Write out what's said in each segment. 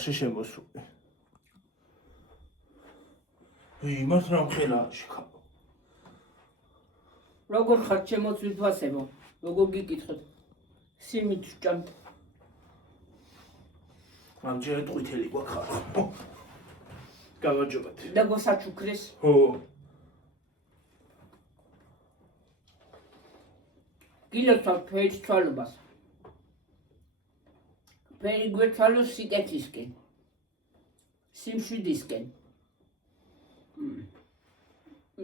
შემოსული. იმათ რა ხელა შეხავ. როგორ ხარ შემოწვიფასებო? როგორ გიკითხოთ? სიმით ვჭამთ. ამჯერად ყვითელი გვაქვს. გავაჯობათ. და გოსაჩუქრეს? ხო. გილოცავთ ფერის ცვალობას. ფერი გვეცვალოს სიკეთისკენ. სიმშვიდისკენ.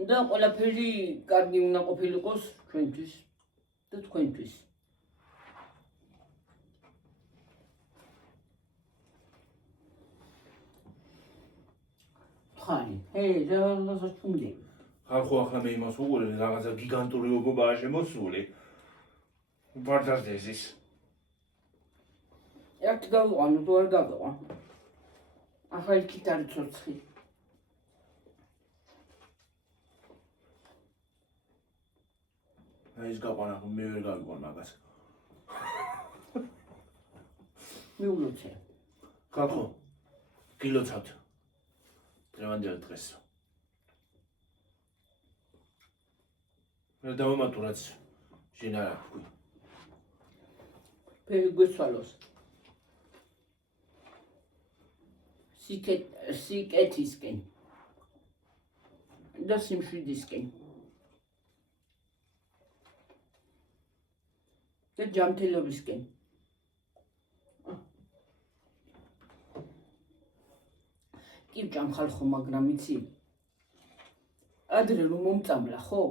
და ყველაფერი კარგი უნდა ყოფილიყოს ჩვენთვის და თქვენთვის. ხანი, რაღაცა ჩუმდი. ხალხო ახლა მე იმას უყურე, რაღაცა გიგანტური ობობაა შემოსული. ვარდაზდეს ის. ერთი გავიყვანო, თუ არ გავიყვან. ახლა იქით არის ცოცხი. ის გაყვანა, მე ვერ გავიყვან მაგას. მიულოცე. ხალხო, გილოცავთ. დღევანდელ დღეს. მე დავამატურაც შინარა ვქვი. ფერი გვეცვალოს. სიკეთისკენ. და სიმშვიდისკენ. და ჯანმრთელობისკენ. კი ვჭამ ხალხო, მაგრამ იცი? ადრე რომ მომწამლა, ხო?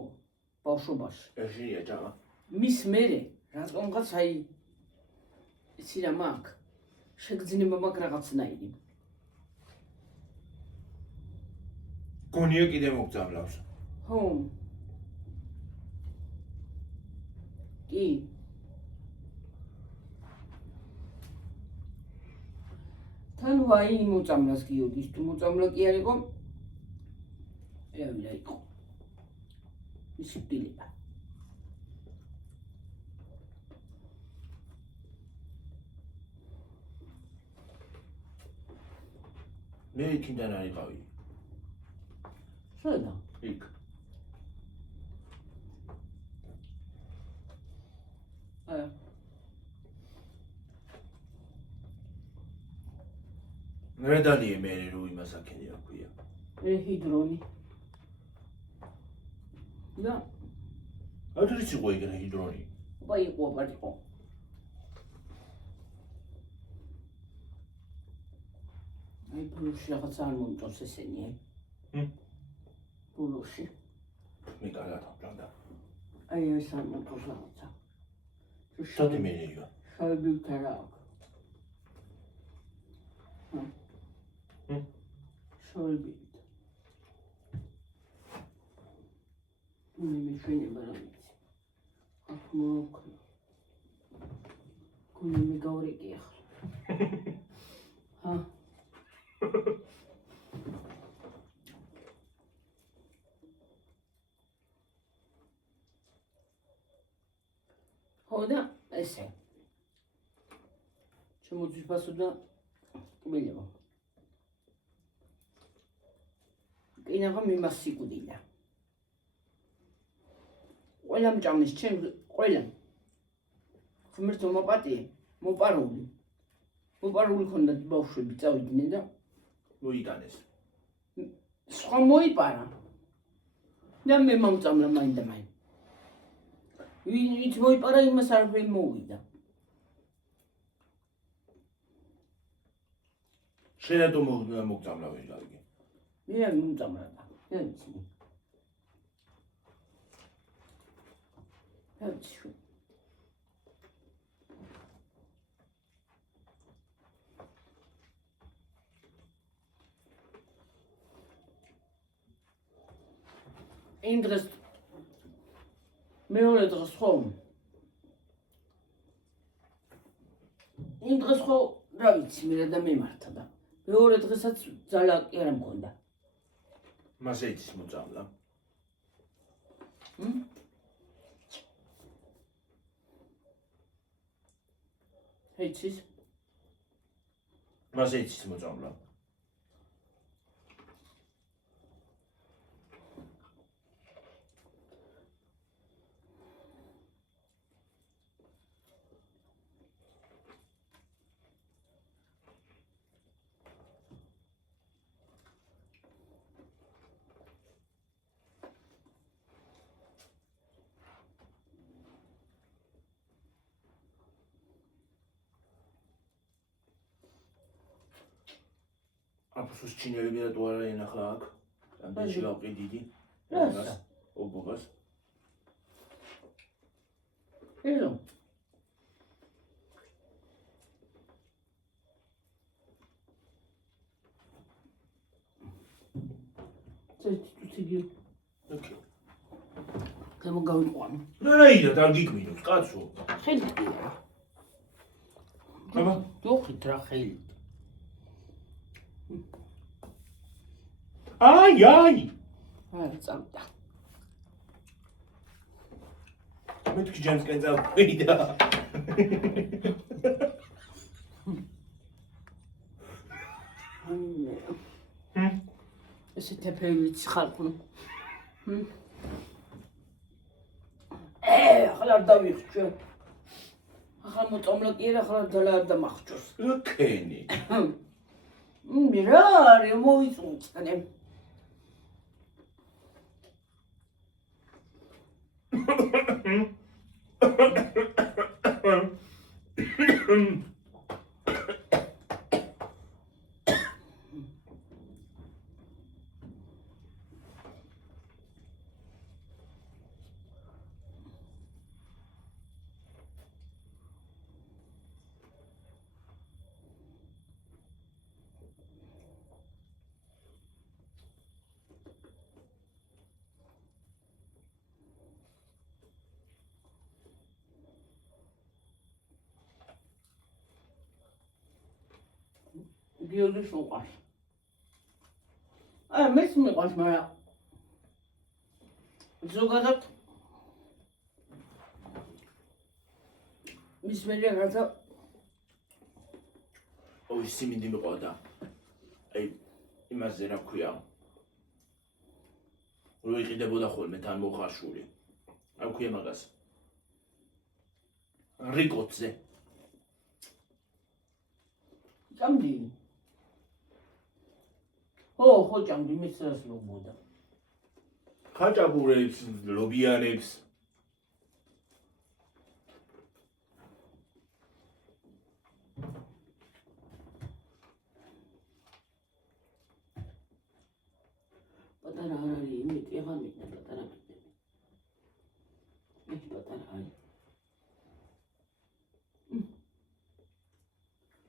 ბავშვობაში. ეშია ჯამა. მის მერე რატომღაც აი იცი რა მაქვს? შეგძინება მაქვს რაღაცნაირი. გონია კიდე მოგწამლავს. ხო. კი. თან ვაი მოწამლას გიოგის, თუ მოწამლა კი არ იყო, ევილა იყო. ისი პილება. მე იქიდან არიყავი. სადა? იქ. მე დალიე მე რო იმას აქენი რა ქვია. ჰიდრონი. და ადრეც იყო ეგრე ჰიდრონი. ოპა იყო, ოპა იყო. აი ბლუში რაღაცა არ მომწონს ესენი, აი. ბლუში. მე კარგად ვჭამდა. აი ეს არ მომწონს რაღაცა. შოდი მენიო. შავი ვთარა აქვს. შოებით. მე მეშვენება რა ვიცი. აქ მოაქვს. გუნი მიგავრიკი ახლა. ჰა. ხო და ესე. შემოძიფასო და კბილება. კინაღა მიმას სიკვდილა. ყველა მჭამის ჩემ ყველა. ღმერთო მოპატიე, მოპარული. მოპარული ხონდა ბავშვები წავიდნენ და მოიტანეს. სხვა მოიპარა. და მე მომწამლა მაინ და მაინ. ვინც მოიპარა იმას არაფერი მოვიდა. შენადო მოგწამლა ვერ გავიგე. მე არ მომწამლა და. მე ვიცი. Хочу. Интерес. მეორე დღეს ხო? იმ დღეს ხო რა ვიცი მე რა და მემართა და მეორე დღესაც ძალა კი არ მქონდა. მასე იცის მოწამლა. ეცის? მასე იცის მოწამლა. აფსუს ჩინელები რატო არ ენახა აქ? ამდენში გავყი დიდი. რასა? ობოგას. ელო. ცეცი ოკეი. გამოგავიყვანო. რაიდად არ გიკვინოს, კაცო. ხელით კი არა. აბა, დოხით რა ხელით. აი. არა წამდა. მე თქვი ჯემსკენ წავიდა. ესე თეფეულიც ხალხო. ახლა არ დავიხჩე. ახლა მოწამლა კი არა, ახლა დალა არ დამახჩოს. ოკეი. მირა, რა მოიწუნწნე. გიორგის უყვარს. მეც მიყვარს, მაგრამ ზოგადად მის მე რაღაცა ოი სიმინდი მიყვარდა. აი იმაზე რა ქვია. რო იყიდებოდა ხოლმე თან მოხარშული. რა ქვია მაგას? რიკოტზე. ჭამდი. ხო, ჭამდი, მეც რას ლობოდა. ხაჭაპურებს, ლობიანებს. პატარა არ არის, იმით აღარ მიყნა პატარა მიყნა. მე პატარა არის.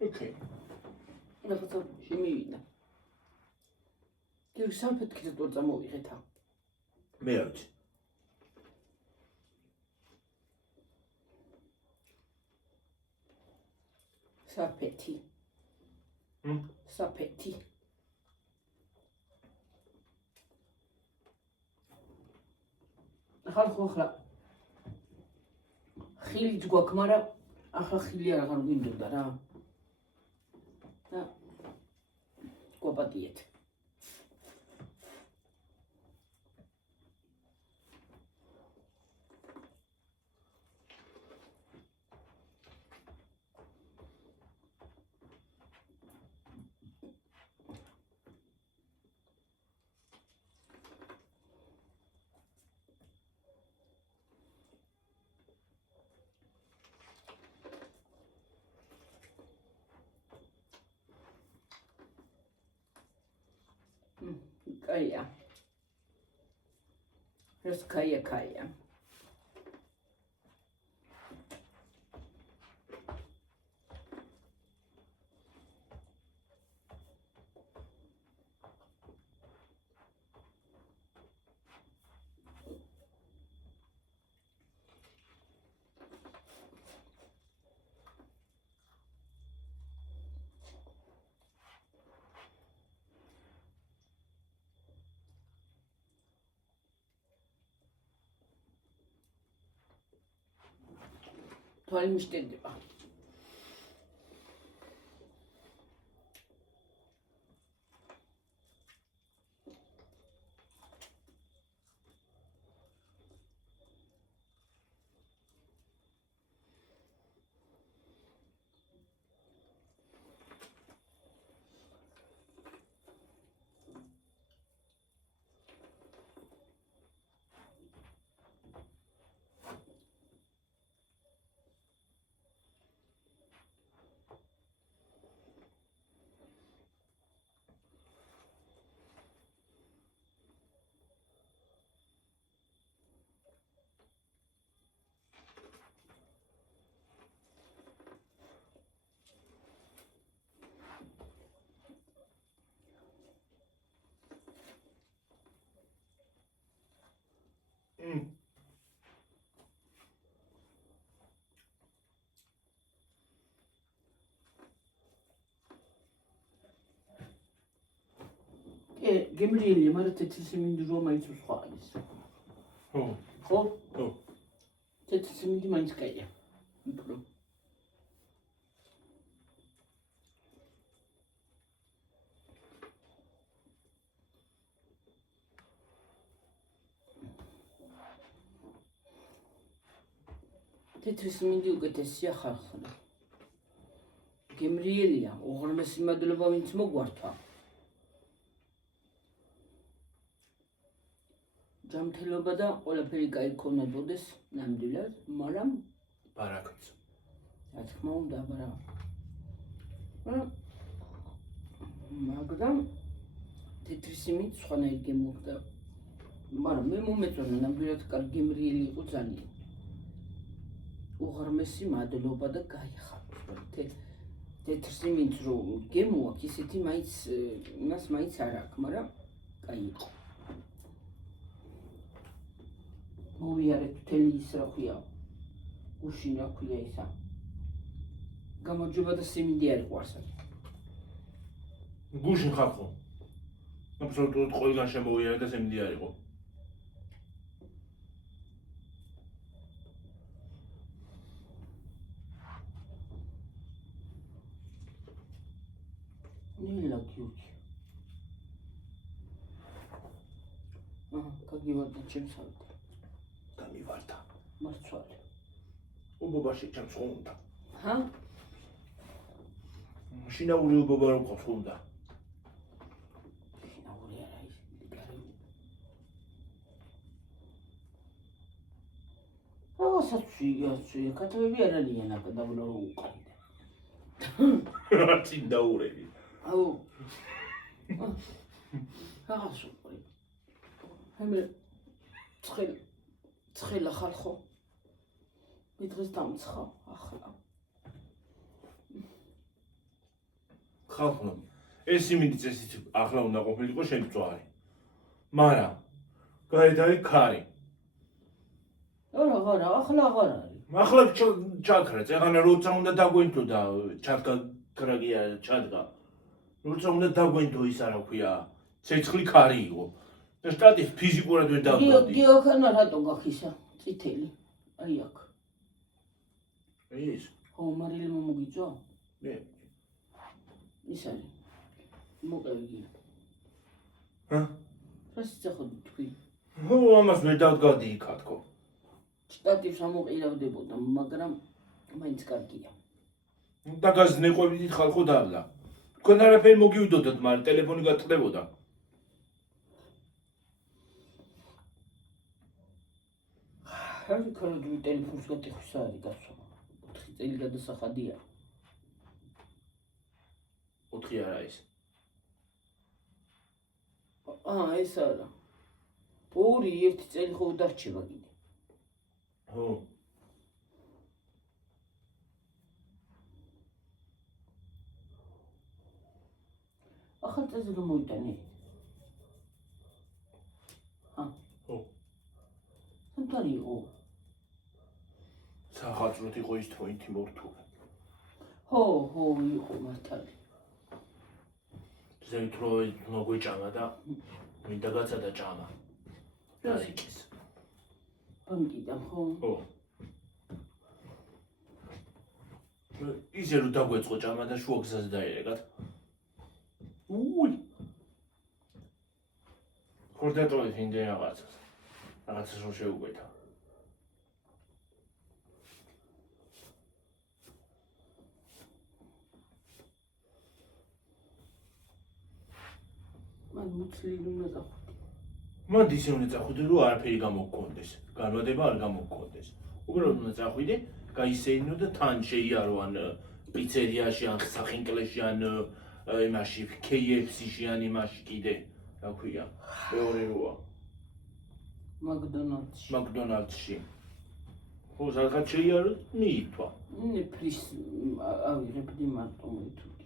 ოკეი. რაღაცა შემივიდა. გიორგი სამფეთქით თუ წამოვიღეთ. მე არ ვიცი. საფეთი. საფეთი. ახლა ხილიც გვაქვს, მაგრამ ახლა ხილი აღარ გვინდოდა რა. და გვაპატიეთ. კაია. ეს კაია. თვალი მიშტენდება. გემრიელია, მაგრამ თეთრი სიმინდი რო მაინც სხვა არის. ხო. ხო? ხო. თეთრი სიმინდი მაინც კაია. უფრო. თეთრი სიმინდი უკეთესია ხალხმა. გემრიელია, უღრმესი მადლობა ვინც მოგვართა. ჯანმრთელობა და ყველაფერი კაი ქონებოდეს ნამდვილად, მაგრამ ბარაკაც. რა თქმა უნდა, მაგრამ თეთრი სიმინდი სხვანაირ გემოვდა. მაგრამ მე მომეწონა ნამდვილად კარგი გემრიელი იყო ძალიან. უღრმესი მადლობა და გაიხაროთ. თეთრ სიმინდს რო გემოაქვს, ისეთი მაინც იმას მაინც არ აქვს, მაგრამ კაი იყო. მოვიარეთ მთელი ის რა ქვია, გუშინ რა ქვია ისა. გამარჯობა და სიმინდი არ იყვარს. გუშინ ხალხო. აბსოლუტურად ყველგან შემოვიარე და სიმინდი არ იყო. ნილა კიუჩი. კაგივარდა ჩემსავდა. გამივარდა. მარცვალე. უბობაში ჩემს ხუნდა. ჰა? შინაური უბობა რო ყავს ხუნდა. შინაური არა ის ლიგარი. საჩვია, კატოები არ არიან აკა დაბლო რო უყარდა. რა წინდაურები. აუ. რაღაცა ყური. მე ცხელა ხალხო. მე დღეს დამცხა ახლა. ხალხო, ეს სიმინდი წესით ახლა უნდა ყოფილიყო შენ წვარი. მაგრამ გარეთ არის ქარი. არა, ახლა აღარ არის. ახლა ჩაქრაც, ეგანა როცა უნდა დაგვენთო და ჩადგა კრაგია ჩადგა. როცა უნდა დაგვენთო ის არა ქვია, ცეცხლი ქარი იყო. და შტატის ფიზიკურად ვერ დავდოდი. გიოქანა რატო გახისა? წითელი. აი აქ. ის? ხო, მარილი მომოგიწვა? მე. ის არის. მოკევი. ჰა? რას იცახოდი თქვი? ო, ამას ვერ დავდგადი იქ თქო. შტატივს ამოყირავდებოდა, მაგრამ მაინც კარგია. და გაზნეყვებით ხალხო დავლა. თქვენ არაფერი მოგივიდოდათ, მაგრამ ტელეფონი გატყდებოდა. ხარი ქაროდი ტელეფონს გატეხვის არის გასვა. 4 წელი გადასახადია. 4 არა ის. ეს არა. 2-1 წელი ხო დარჩება კიდე. ხო. ახალ წელს გამოვიტანე. ხო. სანტარი იყო. სახალხოდ იყო ის თვინთი მორთული. ხო, იყო მართალი. ზევით რო მოგვიჭამა და მინდა გაცადა ჭამა. რაზიკის. ბანკიდან ხო? ხო. ისე რომ დაგვეწყო ჭამა და შუა გზაზე დაიერეგათ. უი. ხორდატოვით იმდენ რაღაცას. რაღაცას რო შეუგეთა. მან მუცლილი უნდა წახვიდე. მან ისე უნდა წახვიდე, რომ არაფერი გამოგქონდეს. განმადება არ გამოგქონდეს. უბრალოდ უნდა წახვიდე, გაისეინო და თან შეიარო ან პიცერიაში, ან სახინკლეში, ან იმაში KFC-ში, ან იმაში კიდე, რა ქვია, მეორე როა. მაკდონალდსში. ხო, სადღაც შეიარო, მიირთვა. ფრის ავიღებდი მარტო მოითხოვ.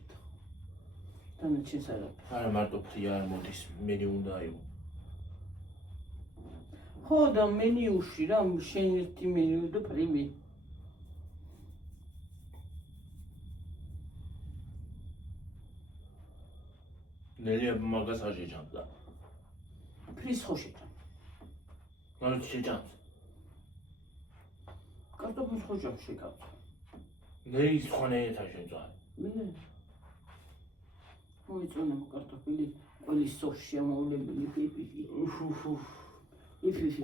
დანარჩენს არა. არა მარტო ფრი არ მოდის, მენი უნდა აიღო. ხო და მენიუში რა, შენ ერთი მენიუ და პრიმი. ნელია მაგას არ შეჭამს და ფრის ხო შეჭამ. არ შეჭამს. კარტოფილს ხო შეკავთ. ნელის ხონეთა შეჭამ. მე მოიწონა კარტოფილი ყველის სოფში შემოვლებული ფიფი. უფუფუ. იფიფი.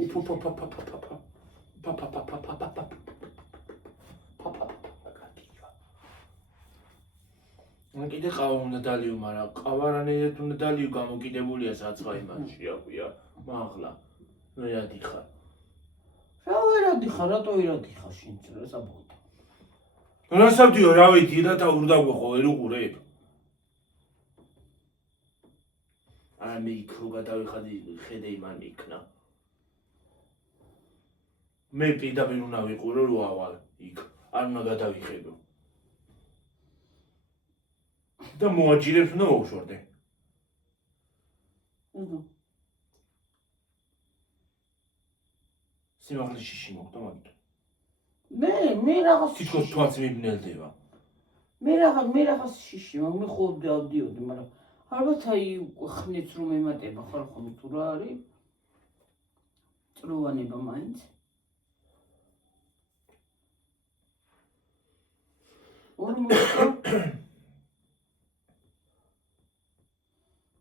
ან კიდე ყავა უნდა დალიო, მაგრამ ყავარანერად უნდა დალიო გამოკიდებულია საცხა იმაში, აკვია, მაღლა. მე ადიხარ. რა ვერადიხარ, რატო ვერადიხარ შენ რა საბუდა. რასავდიო, რა ვიცი, და დაურდაგო ხო ვერ უყურებ. არა მე იქ რო გადავიხადი, ხედე იმან იქნა. მე პირდაპირ უნდა ვიყურო რო ავალ იქ, არ უნდა გადავიხებო. და მოაჯირებს უნდა მოვშორდე. სიმაღლე შიში მოხდა მაგით. მე რაღაც თითქოს თვალს მიბნელდება. მე რაღაც შიში მაგ მე ხო დავდიოდი, მაგრამ ალბათ აი ხნით რომ ემატება ხარ ხომ თუ რა არის? წროვანება მაინც.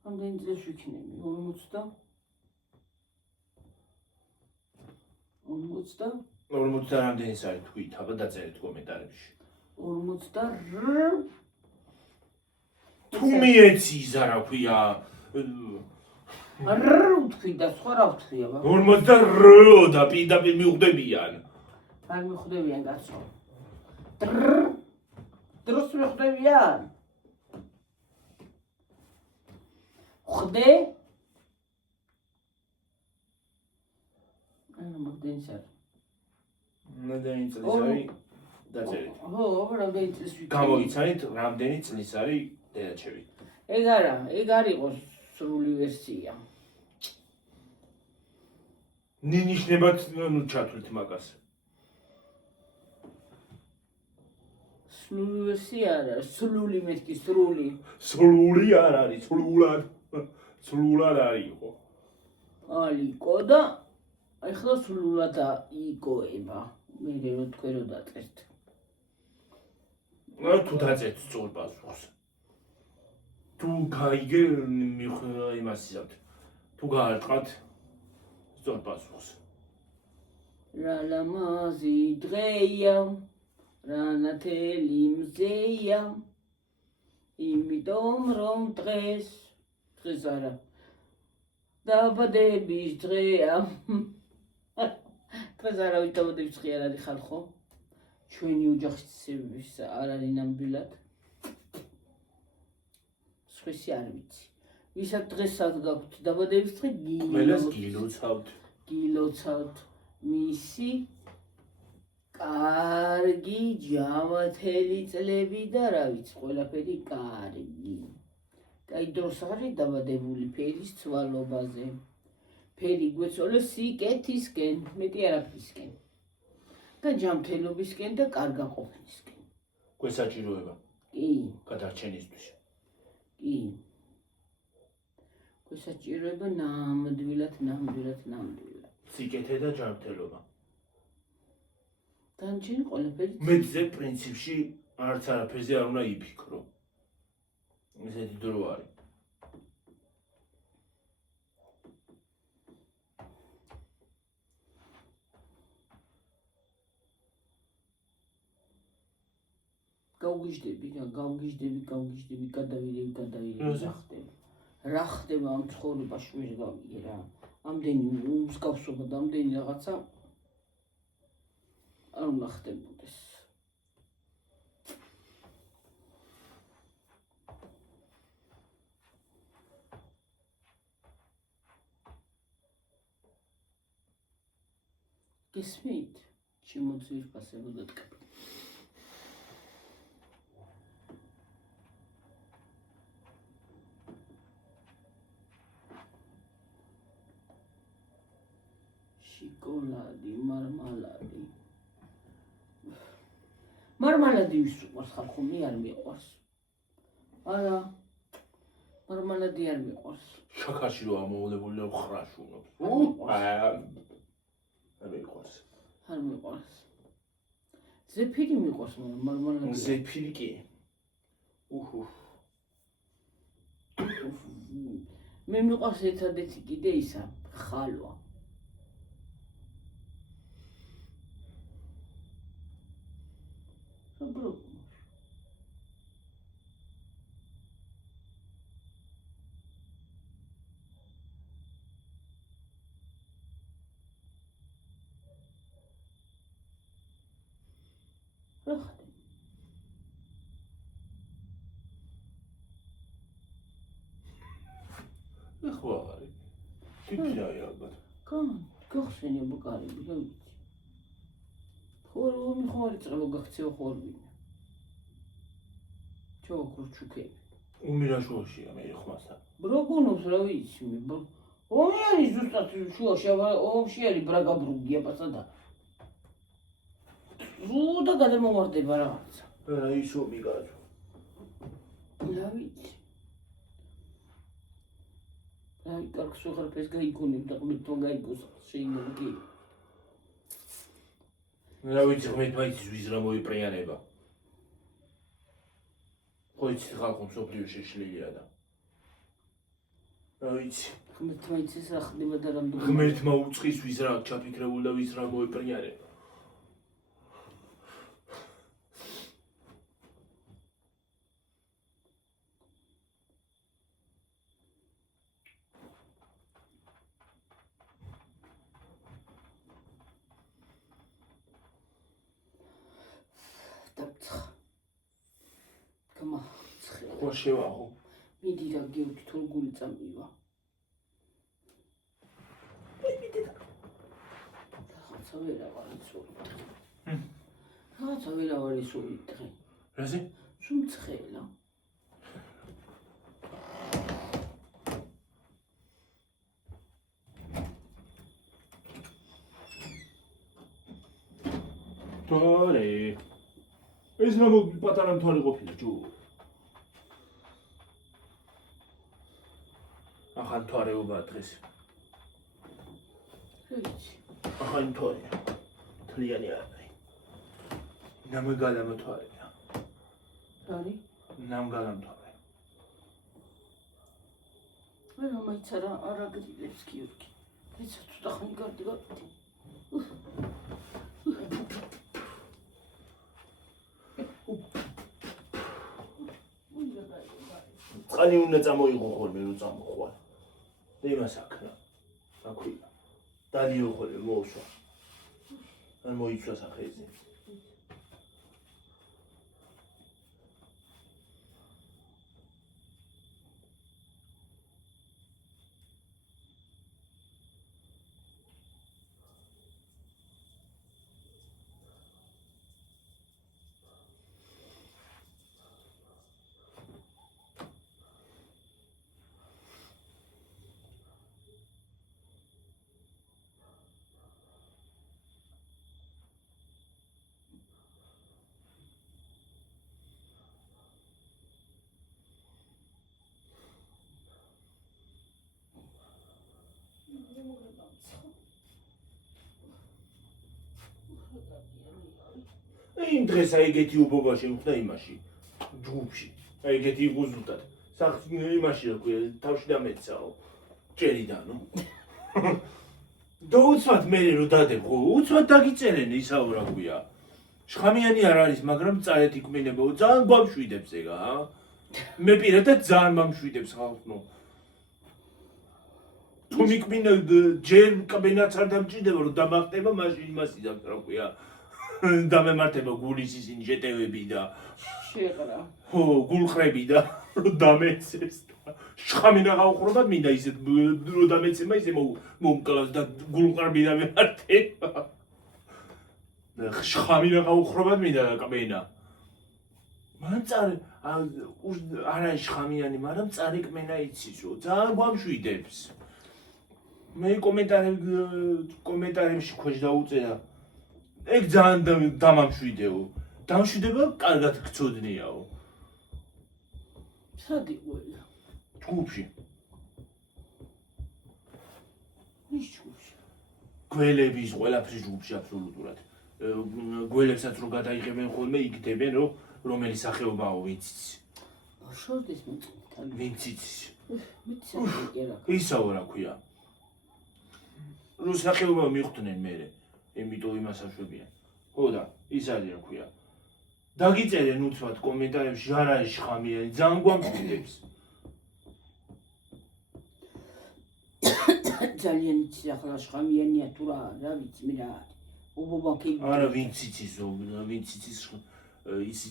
ამდენი წელს ვიქნები 40 რამდენი არის თქვით, აბა დაწერეთ კომენტარებში. 40 თუ მიეცის რა ქვია ვთქვი და სხვა რა ვთქვი აბა 48 და პირდაპირ მიხვდებიან. არ მიხვდებიან კაცო. დროს მიხვდებიან. ხვდე? ანუ მაგდენს არ. რამდენი წლის არის დაწერეთ. ხო, რამდენი წლის ვიქნები. გამოიცანით რამდენი წლის არის დედაჩევი. ეგ არა, ეგ არ იყოს სრული ვერსია. ნიშნებად ნუ ჩათვლით მაგას. სრული ვერსია არა, სრული მეთქი სრული. სრული არ არის, სრულად არის ხო? ალიკო და ახლა სრულად იგოება. მე რო თქვენ რო დაწერთ. თუ დაწერთ სწორ პასუხს. თუ გაიგე იმას ისავთ. თუ გაარტყათ სწორ პასუხს. რა ლამაზი დღეა, რა ნათელი მზეა, იმიტომ რომ დღეს არა დაბადების დღეა. დღეს არავის დაბადების დღე არ არის ხალხო. ჩვენი ოჯახის არ არის ნამდვილად. სხვისი არ ვიცი. ვისაც დღესაც გაქვთ დაბადების დღე გილოცავთ მისი კარგი ჯამათელი წლები და რა ვიცი, ყველაფერი კარგი. აი დროს არის დაბადებული ფერის ცვალობაზე. ფერი გვეცოლეს სიკეთისკენ, მეტი არაფრისკენ. და ჯამთელობისკენ და კარგაყოფნისკენ. გვესაჭიროება. კი. გადარჩენისთვის. კი. გვესაჭიროება ნამდვილად. სიკეთე და ჯანმრთელობა. დანარჩენი ყველაფერი. მეძე პრინციპში არც არაფერზე არ უნდა იფიქრო. ესეთი დრო არის. გავგიჟდები, გადავირები. რა ხდება ამ ცხოვრებაში ვერ გავიგე რა. ამდენი მსგავსობა და ამდენი რაღაცა არ უნდა ხდებოდეს. გესმით? შემოძვირფასებო და ტკბი. შოკოლადი, მარმალადი. მარმალადი ვის უყვარს ხალხო, მე არ მიყვარს. არა. მარმალადი არ მიყვარს. შაქარში რო ამოვლებული რომ ხრაშ უნობს. არ მიყვარს. არ მიყვარს. ზეფირი მიყვარს, მაგრამ მარმალადი. ზეფირი კი. მე მიყვარს ერთადერთი კიდე ისა, ხალვა. საბროკ. Rahat. ხვარი. თითიაი ალბათ. გახსენე ბუკარები, რა ვიცი. ხორო მიხარი წელო გაქცეო ხორბინე. ჩოქურჩუკები. უმირაშოაშია მე ხმასა. ბროგუნოს რა ვიცი მე. ომი არის ზუსტად შუაში, ომში არის ბრაგაბრუგია პასადა. რუდა გადამოვარდება რაღაცა. რა ისო მიგაძო. რა ვიცი. აი, კარგს ვეღარაფერს გაიგონებ და ყმეთთან გაიგოს შეიძლება კი. რა ვიცი, მე მაინც ვის რა მოიპრიანება. ხო იცი ხალხო მსოფლიო შეშლილია და. რა ვიცი. ყმეთთან მაინც ეს რა ხდება და რამდენი. ღმერთმა უცხის ვის რა ჩაფიქრებულ და ვის რა მოიპრიანება. ხო შევაღო. მიდი რა გეუჩი თორგული წამივა. რაღაცა ვერავარ ისური დღე. რაღაცა ვერავარ ისური დღე. რაზე? სუმცხელა. თორე. ეს რა პატარა მთვარე ყოფილა ჯო. ახან თვარეობა დღეს. რა ვიცი. ახან თვარეა. თლიანი არის. ნამგალამ თვარეა. არის? ნამგალამ თვარე. მე მაინც არა გრილებს გიორგი. ეცა ცოტა ხანი გარდი გავიდი. წყალი უნდა წამოიღო ხოლმე რომ წამოხვალ. და იმას აქნა. აქვია. დალიო ხოლმე მოუშვა. ან მოიცვა სახეზე. იმ დღეს აიგეთი უბობა შემხდა იმაში ჯგუფში აიგეთი იყო ზუსტად სახს იმაში რა ქვია თავში დამეცაო ჭერიდანო და უცბად მე რო დადებ ხო უცბად დაგიწერენ ისაო რა ქვია შხამიანი არ არის მაგრამ წარეთ იქმნებაო ძალიან გამშვიდებს ეგა მე პირადად ძალიან მომშვიდებს ხალხო თუ მიკმინა ჯერ კაბინეტს არ დამჭირდება რომ დამახტება მაშინ იმას იდამს რა ქვია დამემართება გულის ისინი ჟეტევები და შეყრა ხო გულყრები და რომ დამეცეს შხამი რა გავუხრობად მინდა ისე რომ დამეცემა ისე მომკლავს და გულყრები დამემართება და შხამი რა გავუხრობად მინდა და კაბინა მან წარი არა შხამიანი მაგრამ წარი კმენა იცისო ძალიან გამშვიდებს მე კომენტარებში ქვეშ დაუწერა ეგ ძალიან დამამშვიდეო. დამშვიდება კარგად გწოდნიაო. სად იყო? ჯგუფში. ვის ჯგუფში? გველების ყველაფრის ჯგუფში აბსოლუტურად. გველებსაც რო გადაიღებენ ხოლმე, იგდებენ რომ რომელი სახეობაო ვინციც. შორდის მეწყვილთან. ვინციც. მიცემ კერა. ისაო რა ქვია. რო სახეობა მიხვდნენ მერე, იმიტომ იმას აშვებიან. ხო და ის არის რა ქვია. დაგიწერენ უცბად კომენტარებში არ არის შხამიანი, ძალიან გვამშვიდებს. ძალიან იცი ახლა შხამიანია თუ რა, რა ვიცი მე რა არის. უბობაკი. არა ვინციცის ისი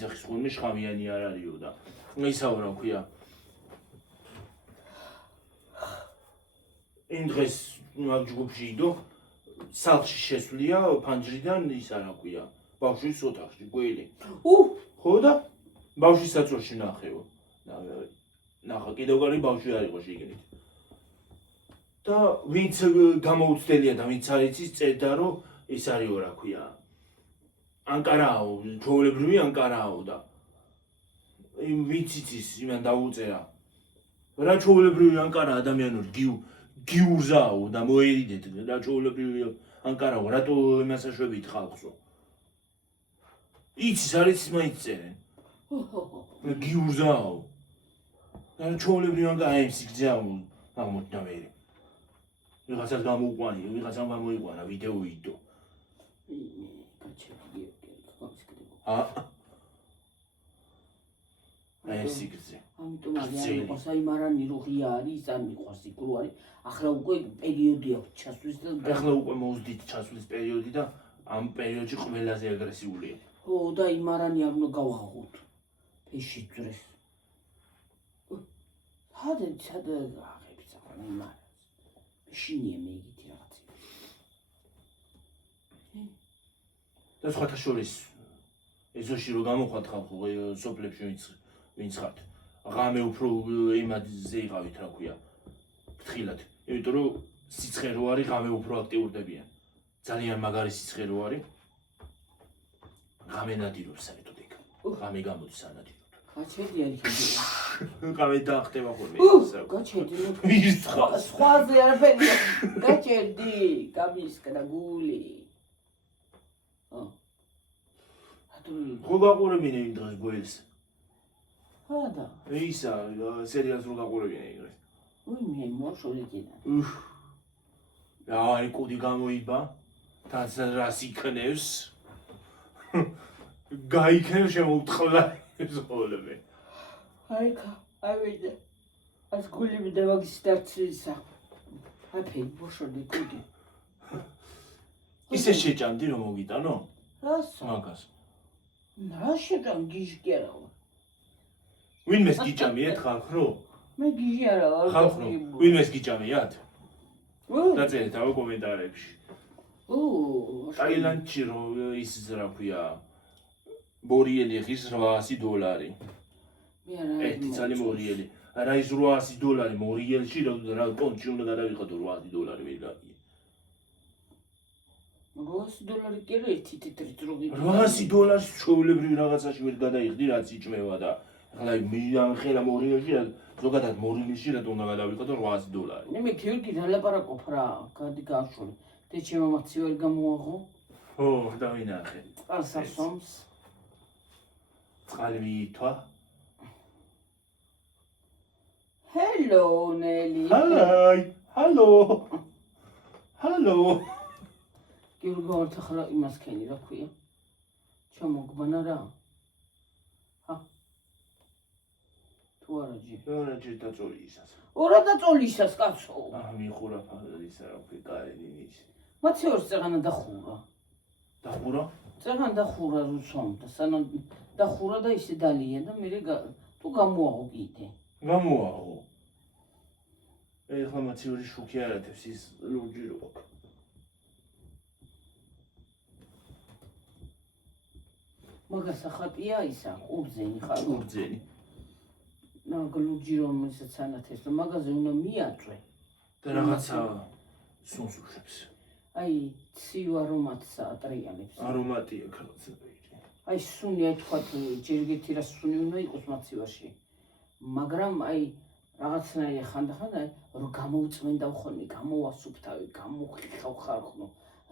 ძახის ხოლმე შხამიანი არ არისო და ისაო რა ქვია. იმ დღეს მაგ ჯგუფში იდო სახლში შესვლია ფანჯრიდან ისა რა ქვია. ბავშვის ოთახში გველი. ხო და ბავშვის საწოლში ნახეო. ნახა კიდევ კარი ბავშვი არ იყო შიგნით. და ვინც გამოუცდელია და ვინც არ იცის წერდა რომ ის არისო რა ქვია. ანკარაო, ჩვეულებრივი ანკარაო და ვინც იცის იმან დაუწერა. რა ჩვეულებრივი ანკარა ადამიანური გიურზაო და მოერიდეთ რა ჩვეულებრივი ანკარაო, რატო იმას აშვებით ხალხსო. იცის არ იცის მაინც წერენ. გიურზაო. რა ჩვეულებრივი ანკარა იმ სიგზეა აღმოჩნდა მერე. ვიღაცას გამოუყვანია, ვიღაცამ გამოიყვანა ვიდეო იდო. აი სიგრძე. ამიტომ არის ყოს აი მარანი რო ღია არის, ის არ მიყვარს იქ რო არის. ახლა უკვე პერიოდი აქვს ჩასვლის და ახლა უკვე მოუძდით ჩასვლის პერიოდი და ამ პერიოდში ყველაზე აგრესიულია. ხო და აი მარანი არ უნდა გავაღოთ. ფეში ძრეს. სად აღებს ახლა მარანს. შინია მე იგითი რაღაცა. და სხვათა შორის ეზოში რო გამოხვათ ხალხო სოფლებში ვინც ხართ. ღამე უფრო იმაზე იყავით რა ქვია. ფრთხილად. იმიტომ რომ სიცხე რო არის ღამე უფრო აქტიურდებიან. ძალიან მაგარი სიცხე რო არის. ღამე ნადირობს საერთოდ იქ. ღამე გამოდის ანადირობ. გაჩერდი არის ხიდი. ღამე დაახტება ხოლმე. გაჩერდი. ვის ხარ? სხვაზე არაფერია. გაჩერდი, გამისკდა გული. ხო გაყურებინე იმ დღეს გველს. ხოდა. ისა სერიალს რო გაყურებინე იმ დღეს. მე მოშოლი კიდე. აი კუდი გამოიბა. თან რას იქნევს? გაიქნევ შემოუთხლა ზოლები. აი ვიდე. ას გული მე დავაგის დარცისა. აფე მოშოლი კუდი. ისე შეჭამდი რომ მოგიტანო? რას? მაგას. რა შეჭამ გიჟი კი არა ვარ. ვინმეს გიჭამიეთ ხალხო? მე გიჟი არა ვარ. ხალხო, ვინმეს გიჭამიათ? დაწერეთ ავ კომენტარებში. ტაილანდში რო ის რა ქვია ბორიელი ხის $800. მე არა. ერთი წალი მორიელი. არა ის $800 მორიელში რა კონტში უნდა გადავიხადო $800 ვიღაია. $800 კი რა ერთი თეთრი დროგი. $800 ჩვეულებრივი რაღაცაში ვერ გადაიხდი რაც იჭმევა და ახლა ამ ხელა მორიელში ზოგადად მორიელში რა უნდა გადავიხადო $800. მე გიორგი რა ლაპარაკობ რა, გადი გაშული. და ჩემო მაცი ვერ გამოაღო. ხო, დავინახე. წყალსასვამს. წყალი მიითვა. Hello, Nelly. Hi. Hello. Hello. გიორგი ვართ ახლა იმას ქენი რა ქვია? ჩამოგბანა რა? ჰა. თუ არა ჯი. რა ჯი დაწოლი ისას. ორა დაწოლი ისას კაცო. მიხურა ისა რა ქვია კაელი ის. მაცი ორ წეღანა დახურა. დახურა? წეღან დახურა რუსომ და სანამ დახურა და ისე დალია და მე თუ გამოაღო კიდე. გამოაღო. ეხლა მაცი ორი შუქი არათებს ის ლურჯი რო აქვს. მაგას ახატია ისა ყურძენი ხარ ყურძენი. ლურჯი რომ ისაც ანათებს და მაგაზე უნდა მიაწვე. და რაღაცა სუნს უშვებს. აი ციუ არომატს ატრიალებს. არომატია რაღაცა. აი სუნი აი თქვა ჯერგეთი რა სუნი უნდა იყოს მაცივაში. მაგრამ აი რაღაცნაირი ხანდახან რომ გამოუწმენდა ხოლმე, გამოვასუფთავი, გამოხიხავ ხარხნო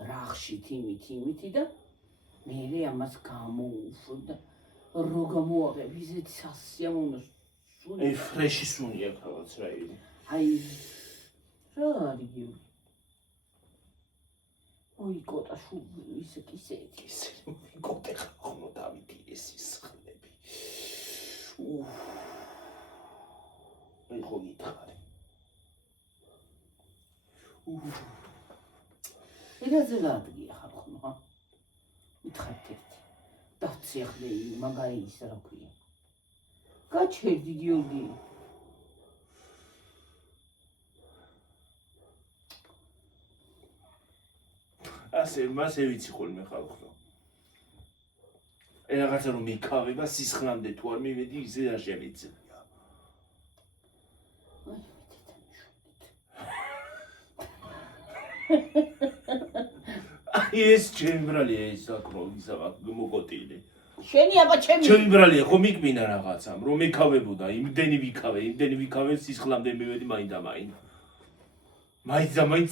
რახშით იმითი და მე ამას გამოუშვებ და რო გამოაღებ ისეთი სასიამოვნო სუნი. აი ფრეში სუნი აქვს რაღაც რაიმე. აი რა არის გიო? ой კოტა ისე კისეთი. კოტე ხახმო დავიდი ეს ისხლები. აი ხო გითხარი. იგაზე გადაგია ხალხო, ხა? მითხარით ერთი. დაცი ახლა მაგარი ის რა ქვია. გაჩერდი გიორგი. ასე ვიცი ხოლმე ხალხო. რაღაცა რომ მიქავება სისხლამდე თუ არ მივედი ისე არ შემიძლია. აი მეთეთა მშვიდით. აი ეს ჩემი ბრალია ეს აკრო ისა მოკოტილი. შენი აბა ჩემი. ჩემი ბრალია ხო მიკმინა რაღაცამ რომ მიქავებოდა იმდენი ვიქავე სისხლამდე მივედი მაინდა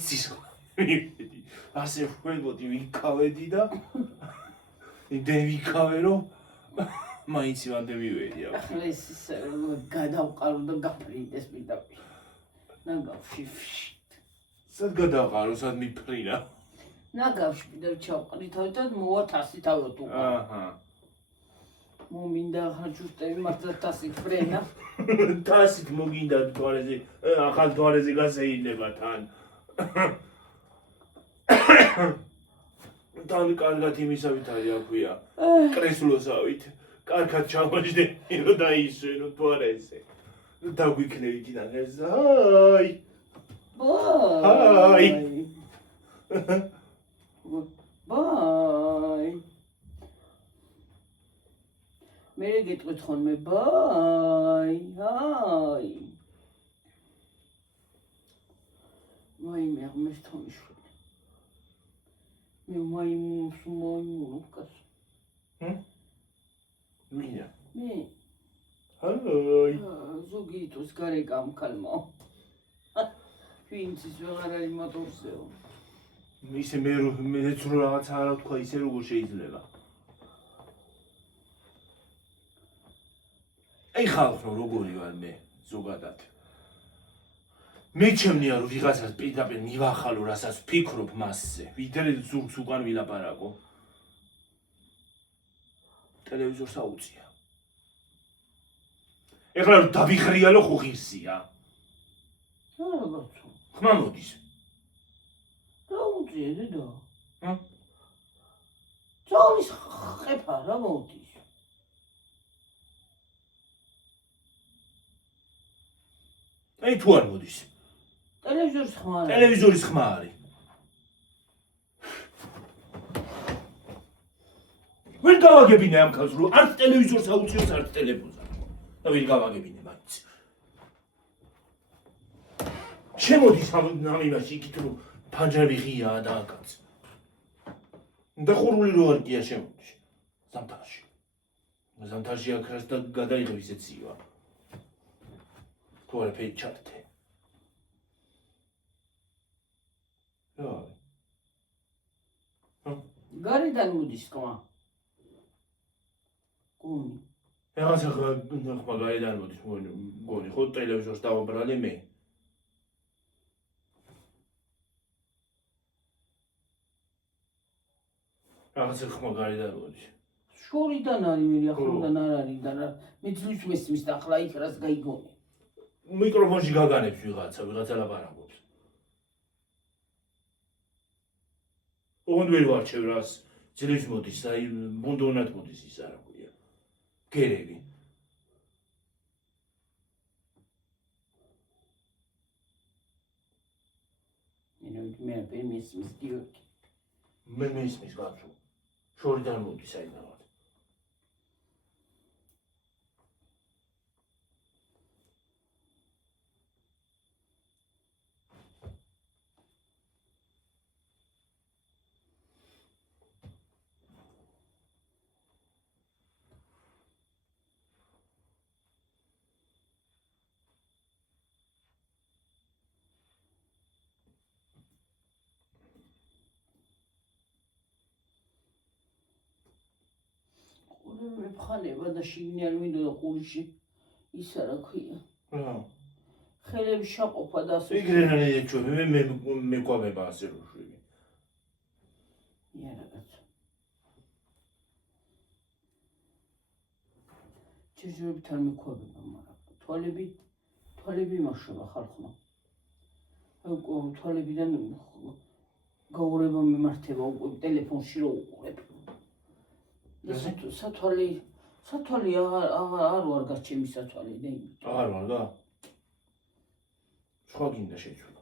სისხლამდე მივედი. ასე ხვდებოდი ვიქავედი და იმდენი ვიქავე რომ მაინც იმამდე მივედი. ახლა ეს გადავყარო და გაფრინდეს პირდაპირ. ნაგავში. სად გადავყარო, სად მიფრინა? ნაგავში კიდევ ჩავყრი თავი და მოვა თასი თავად უკან. აჰა. მომინდა ახლა ჯუსტები მართლა თასით ფრენა. თასით მოგინდა თვალეზე, ახალ თვალეზე გასეინება თან. თან კარგად იმისავით არის აქვია. კრესლოსავით. კარგად ჩავაჯდები რომ დაისვენო თვალეზე. დაგვიქნევი კიდან ეს. აი. ბაი. ბაი. მე გეტყვით ხოლმე ბაი. აი. მაიმე აღმეს თომიშვილი. მე მაიმუნო კაც. ვინია? მე. აი. ზოგი იტოს გარე გამკალმო. ვინც ის ვეღარ არის მოტორსეო. ისე მეც რო რაღაც არა თქვა ისე როგორ შეიძლება. აი ხალხო როგორი ვარ მე ზოგადად. მეჩემნია რომ ვიღაცას პირდაპირ მივახალო რასაც ვფიქრობ მასზე. ვიდრე ზურგს უკან ვილაპარაკო. ტელევიზორს აუწია. ეხლა რომ დავიხრიალო ხო ღირსია. არა ბაცო. ხმა მოდის. რა უწია დედა? ძოლის ხეფა რა მოდის? აი თუ არ მოდის. ტელევიზორის ხმა არის. ტელევიზორის ხმა არის. ვერ გავაგებინე ამ ხალხს რომ არც ტელევიზორს აუწიოს არც ტელეფონს. და ვერ გავაგებინე მაინც. შემოდის ამ იმაში იქით რომ ფანჯრები ღიაა და აკაც. და ხურული რო არ გია შემოდის. ზამთარში. ზამთარში აქაც და გადაიღო ისე ცივა. თუ არა ფეი ჩარტე. გარედან მოდის ხმა. გონი. რაღაცა ხმა გარედან მოდის გონი ხო ტელევიზორს დავაბრალე მე. რაღაცა ხმა გარედან მოდის. შორიდან არის მე ახლიდან არ არის და მე ძვლის მესმის და ახლა იქ რას გაიგონე. მიკროფონში გაგანებს ვიღაცა ლაპარაკობს. ოღონდ ვერ ვარჩევ რას ძილის მოდის, აი ბუნდონად მოდის ის არა ქვია. გერები. მე მესმის გიორგი. მე მესმის გაწუ. შორიდან მოდის აი რაღაც. მე ფხანება და შიგნი არ მინდოდა ყურიში ის არა ქვია. რა. ხელები შაყოფა და ასე. ეგრენანი ეჩვევი მე ყვავება ასე რო შვები. იარაღაც. ჯერჯერობით არ მექვაბება, მაგრამ თვალები იმაშობა ხალხმა. თვალებიდან გაურება მიმართება უკვე ტელეფონში რო უყურებ. სათვალე არ ვარ გაჩემი სათვალე და აღარ ვარ და სხვა გინდა შეჩვენა.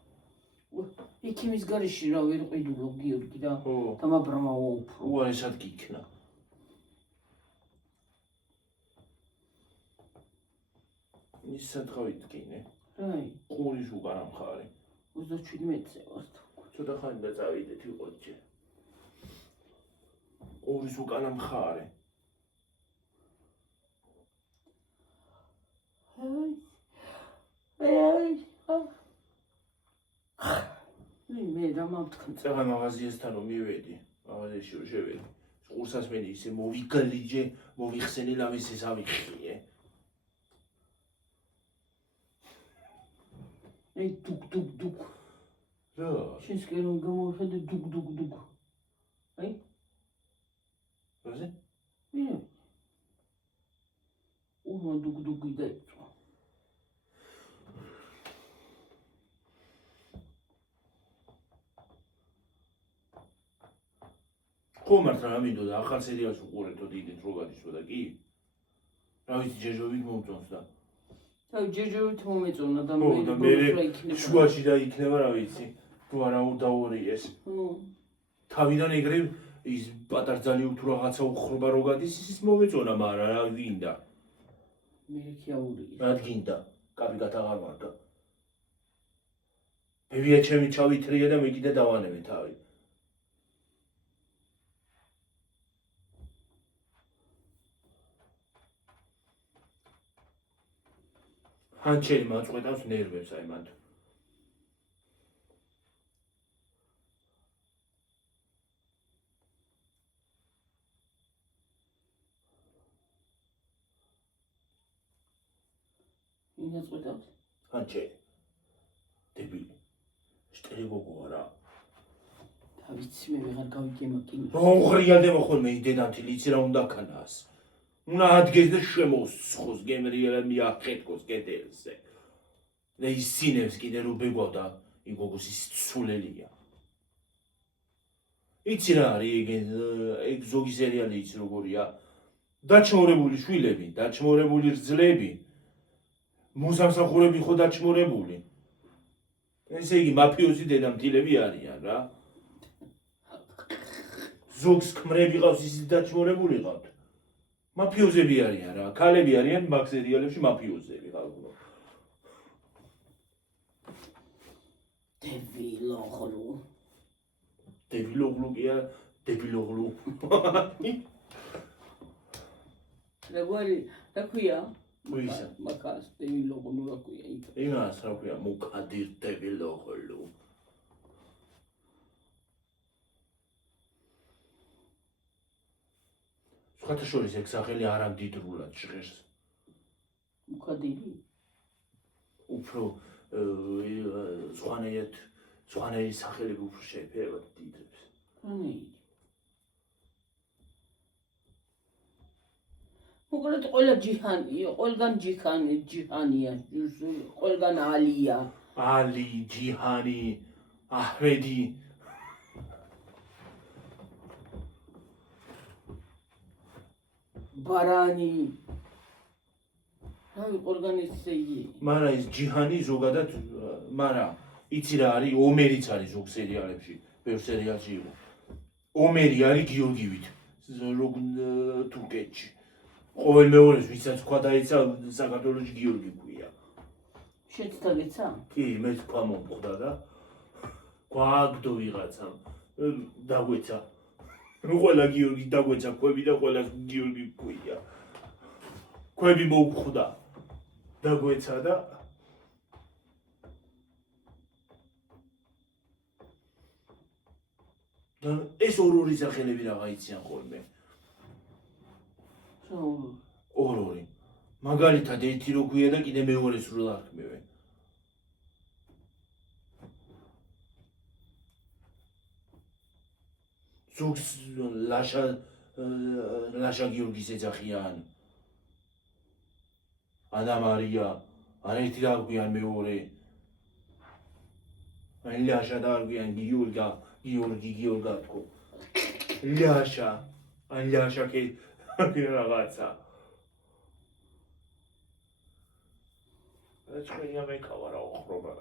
ექიმის გარეშე რა ვერ ყიდულო გიორგი და ხო. დამაბრმავო უფრო. უარესად გიქნა. ის სათხავით გინე. რაი, ყურის უკანა მხარე. 37-ზე ვარ თუ. ცოტა ხანი და წავიდეთ იყო ჯერ. ყურის უკანა მხარე. მე რა მავთქნა. წეღა მაღაზიასთან რომ მივედი, მაღაზიაში რომ შევედი. ყურსაც მე ისე მოვიგალიჯე, მოვიხსენე ლამის ეს ავიხიე. აი დუგ. რა? შენს კერო გამოვხედე დუგ. აი? რაზე? მე. უმა დუგ დაიწვა. ხო მართლა რა მინდოდა ახალ სერიალს უყურეთო დიდით რო გადისვოდა კი? რა ვიცი ჯერჯერობით მომწონს და აი ჯერჯერობით მომეწონა და ხო და მე იქნება. შუაში და იქნება რა ვიცი თუ არა დაურიეს. თავიდან ეგრე ის პატარძალი თუ რაღაცა უხრობა რო გადის ის მომეწონა მაგრამ რა გინდა? მე კი აურიეს. რა გინდა? კაპიკად აღარ ვარ და მევია ჩემი ჩავითრია და მე კიდე დავანებე თავი. ჰანჩერი მაწყვეტავს ნერვებს აი მანდ. ვინ აწყვეტავს? ჰანჩერი. დებილი. შტერი გოგო არა. თავიცი მე ვეღარ გავიგე კინოს. რომ ხრიალდება ხოლმე დედანთილი იცი რა უნდა ქანას. უნდა ადგეს და შემოსხოს გემრიელა მიახეთქოს კედელზე. და ის სინებს კიდე რო ბეგვავდა იმ გოგოს ის ცულელია. იცი რა არის ეგ ზოგი სერიალი იცი როგორია? დაჩმორებული შვილები, დაჩმორებული რძლები. მოსამსახურები ხო დაჩმორებული. ესე იგი მაფიოზი დედამთილები არიან რა. ზოგს ქმრები ყავს ისიც დაჩმორებული ყავთ. მაფიოზები არიან რა, ქალები არიან მაგ სერიალებში მაფიოზები ხალხო. დებილოღლუ კი არა, დებილოღლუ. რა ქვია? ვისა? მაგას დებილოღლუ რა ქვია იქ. იმას რა ქვია, მუკადირ დებილოღლუ. სხვათა შორის ეგ სახელი არ ამდიდრულად ჟღერს. მუკადირი? უფრო სხვანაირი სახელები უფრო შეფერებად დიდებს. რანაირი? უბრალოდ ყველა ყველგან ჯიჰანია, ყველგან ალია. ალი, ჯიჰანი, აჰმედი. ბარანი. აი ყველგან ისე იგი. მარა ის ჯიჰანი ზოგადად, მარა იცი რა არის, ომერიც არის ზოგ სერიალებში, ბევრ სერიალში იყო. ომერი არის გიორგივით, თურქეთში. ყოველ მეორეს ვისაც თქვა დაეცა საქართველოში გიორგი ქვია. შენც დაგეცა? კი, მე თქვა მომხდა და გვაგდო ვიღაცამ დაგვეცა. ყველა გიორგი დაგვეცა ქვები და ყველა გიორგი ქვია. ქვები მომხდა. დაგვეცა და ეს ორი სახელები რა გაიციან ხოლმე. ორ-ორი. მაგალითად ერთი რო ქვია და კიდე მეორე სულ აღქმევე. ზოგს ლაშა გიორგის ეძახიან. ანა მარია, არ ერთი რა ქვიან მეორე. აი ლაშა და არ ქვიან გიორგა თქო. ლაშა, აი ლაშა კი რაღაცა. ეჩქენია მეკავა რა ოხრობა.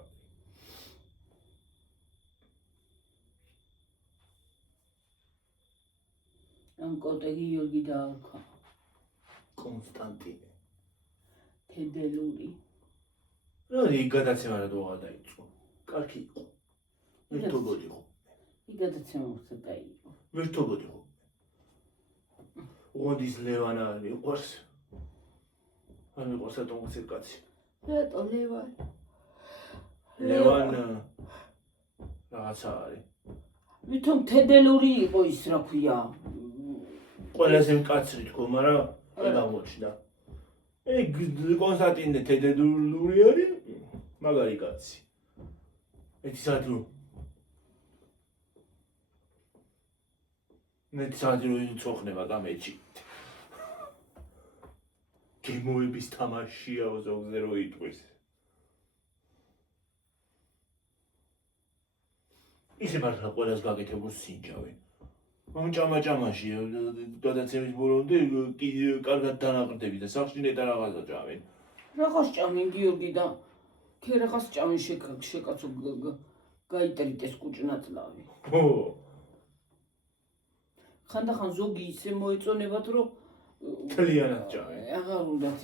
ამ კოტე გიორგი დაარქვა. კონსტანტინე. თედელური. რა იქ გადაცემა რა დოღა დაიწყო. კარგი იყო. ვერთობოდი ხო. იქ გადაცემა უცებ კაი იყო. ვერთობოდი ხო. ოდის ლევანა არ მიყვარს. არ მიყვარს ატომოცი კაცი. რატო ლევან? ლევან რაღაცა არის. ვითომ თედელური იყო ის რა ქვია. ყველაზე მკაცრი თქო, მაგრამ არ გამოჩნდა. ეგ კონსტანტინე თედელური არის, მაგარი კაცი. ერთი საათი იწოხნება გამეჩი. გემოების თამაშია ზოგზე რო იტყვის. ისე მართლა ყველას გაკეთებულ სინჯავი. ამ ჭამაჭამაში გადაცემის ბოლომდე კი კარგად დანაყრდები და სახში ნეტა რაღაცა ჭამენ. რაღაც ჭამენ გიორგი და ქე რაღაც ჭამენ შეკაცო გაიტრიტეს კუჭნაწლავი. ო ხანდახან ზოგი ისე მოეწონებათ რომ თლიანად ჭამენ. აღარ უნდათ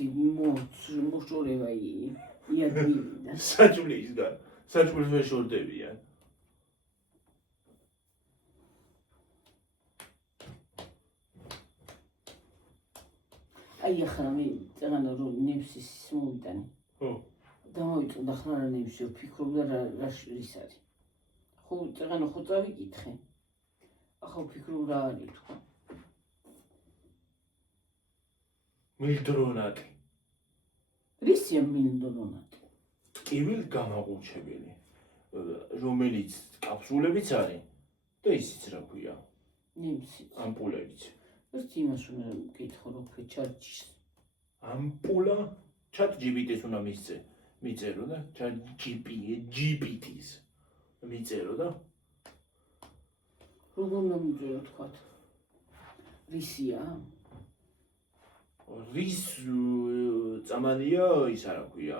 მოშორება იადმიდა. საჭმლისგან, საჭმელს ვერ შორდებიან. აი ახლა მე წაღანა რომ ნემსის მოვიტანი. ხო. დამოვიწოდა ხარ ნემსი ვფიქრობდა რა ის არის. ხო წაღანა ხო წავიკითხე. ახლა ვფიქრობ რა არის თქო. მილდრონატი. რისია მილდრონატი? ტკივილი გამაყუჩებელი, რომელიც კაფსულებიც არის და ისიც რა ქვია, ნემსი. ამპულებიც. ერთ იმას უნდა მკითხო რომ ჩარჯის. ამპულა ჩატ GPT-ს უნდა მიწერო და ჩატ GPT-ს მიწერო და როგორ უნდა მიწერო თქვა? რისია? რის წამალია ის არა ქვია.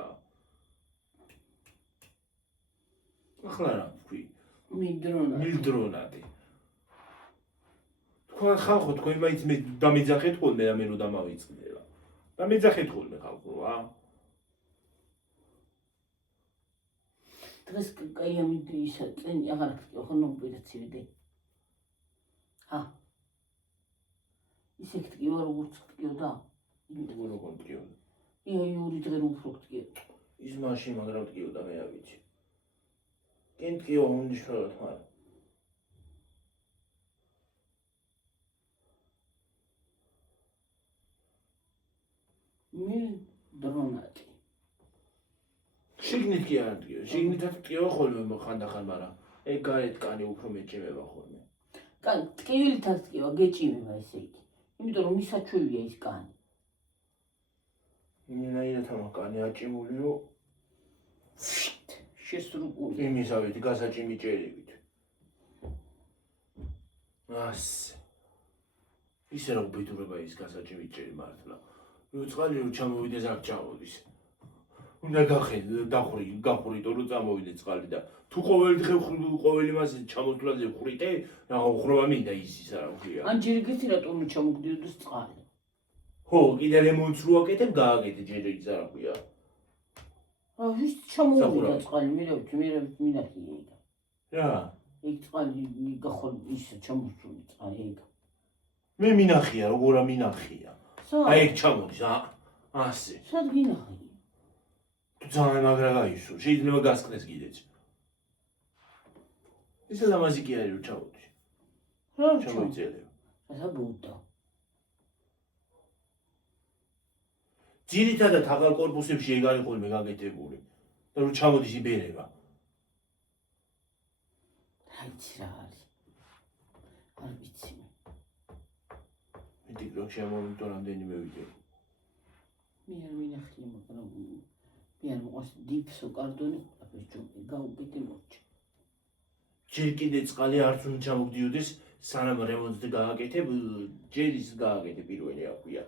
ახლა რა ვქვი? მილდრონატი. თქვა ხალხო თქვენ მაინც მე დამეძახეთ ხოლმე და მე რო დამავიწყდება. დამეძახეთ ხოლმე ხალხო რა. დღეს კაი ამით ისა წენი აღარ გქონდა ხო ოპერაციები. ჰა. ისე გქონდა როგორც გქონდა. როგორ გქონდა? ორი დღე უფრო გქონდა. ის მაშინ მაგრამ გქონდა მე არ ვიცი. კენ გქონდა უნიშნელად მაგრამ მილდრონატი. შიგნით კი არ დგიო, შიგნითაც დგიო ხოლმე ხანდახან, მაგრამ ეგ გარეთ კანი უფრო მეჭიმება ხოლმე. კან ტკივილითაც დგიო, გეჭიმება ესე იგი. იმიტომ რომ მისაჩვევია ის კანი. ნინაირად ამ კანი აჭიმულიო შესრუპული. იმისავით გასაჭიმი ჭერებით. ასე. ისე რა უბედურება ის გასაჭიმი ჭერი მართლა. წყალი რომ ჩამოვიდეს აქ ჩამოვიდეს. უნდა გახვრიტო რომ წამოვიდე წყალი და თუ ყოველი დღე ყოველი მასე ჩამოთვლაზე ხრიტე, რა უხრობა მინდა ის არა ვქია. ან ჯერ გეთი რატომ უნდა ჩამოგდიოდეს წყალი? ხო, კიდე რემონტს რო აკეთებ, გააკეთე ჯერ ის არა ვქია. ვის ჩამოვიდა წყალი, მე მინახი ეგ. რა? ეგ წყალი გახვალ ის ჩამოსული წყალი ეგ. მე მინახია, როგორ ამინახია. აი ეგ ჩამოდის, ასე. სად გინახი? თუ ძალიან მაგრა გაისო, შეიძლება გასკნეს კიდეც. ისე ლამაზი კი არის რომ ჩამოდის. რა ჩამოიწერება. რა ბუდა. ძირითადად ახალ კორპუსებში ეგ არის ხოლმე გაკეთებული და რომ ჩამოდის იბერება. რა იცი რა არის. არ ვიცი. მე TikTok შემოვიდო რამდენიმე ვიდეო. მე არ მინახია, მაგრამ მე არ მოყავს დიფსო კარდონი, აბა ჯობი გაუკეთე მორჩა. ჯერ კიდე წყალი არც უნდა ჩამოგდიოდეს, სანამ რემონტს გააკეთებ, ჯერ ის გააკეთე პირველი აქვია.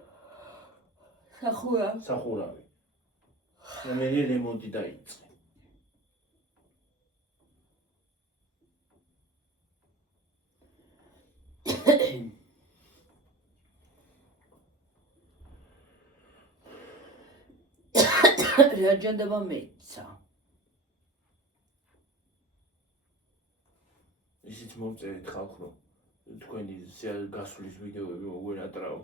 სახურავი. და მე რემონტი დაიწყე. რა ჯანდაბა მეცა. ისიც მოვწერეთ ხალხ, რომ თქვენი გასვლის ვიდეოები მოგვენატრაო.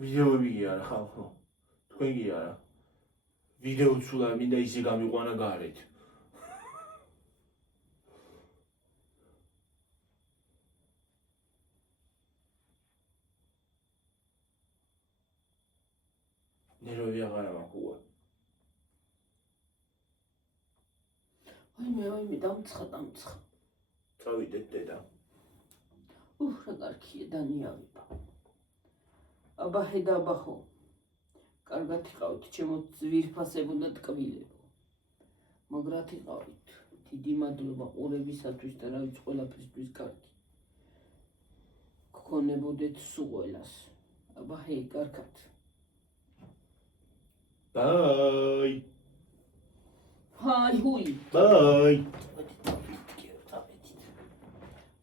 ვიდეოები კი არა ხალხ, რომ თქვენ კი არა. ვიდეო სულ არ მინდა ისე გამიყვანა გარეთ. ნერვები აღარა მაქვს უარ. აი მე დამცხა. წავიდეთ დედა. რა კარგია დანიავება. აბა ხედა აბახო. კარგად იყავით, ჩემო ძვირფასებო და ტკბილებო. მაგრად იყავით. დიდი მადლობა ყურებისათვის და რა ვიცი ყველაფრისთვის კარგი. გქონებოდეთ სულ ყველას. აბა ჰეი, კარგად. Bye. Hi, hui. Bye.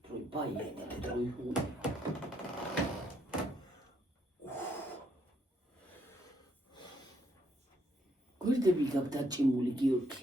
Troi bye, troi hui. გვერდები გაქვს დაჭიმული, გიორგი.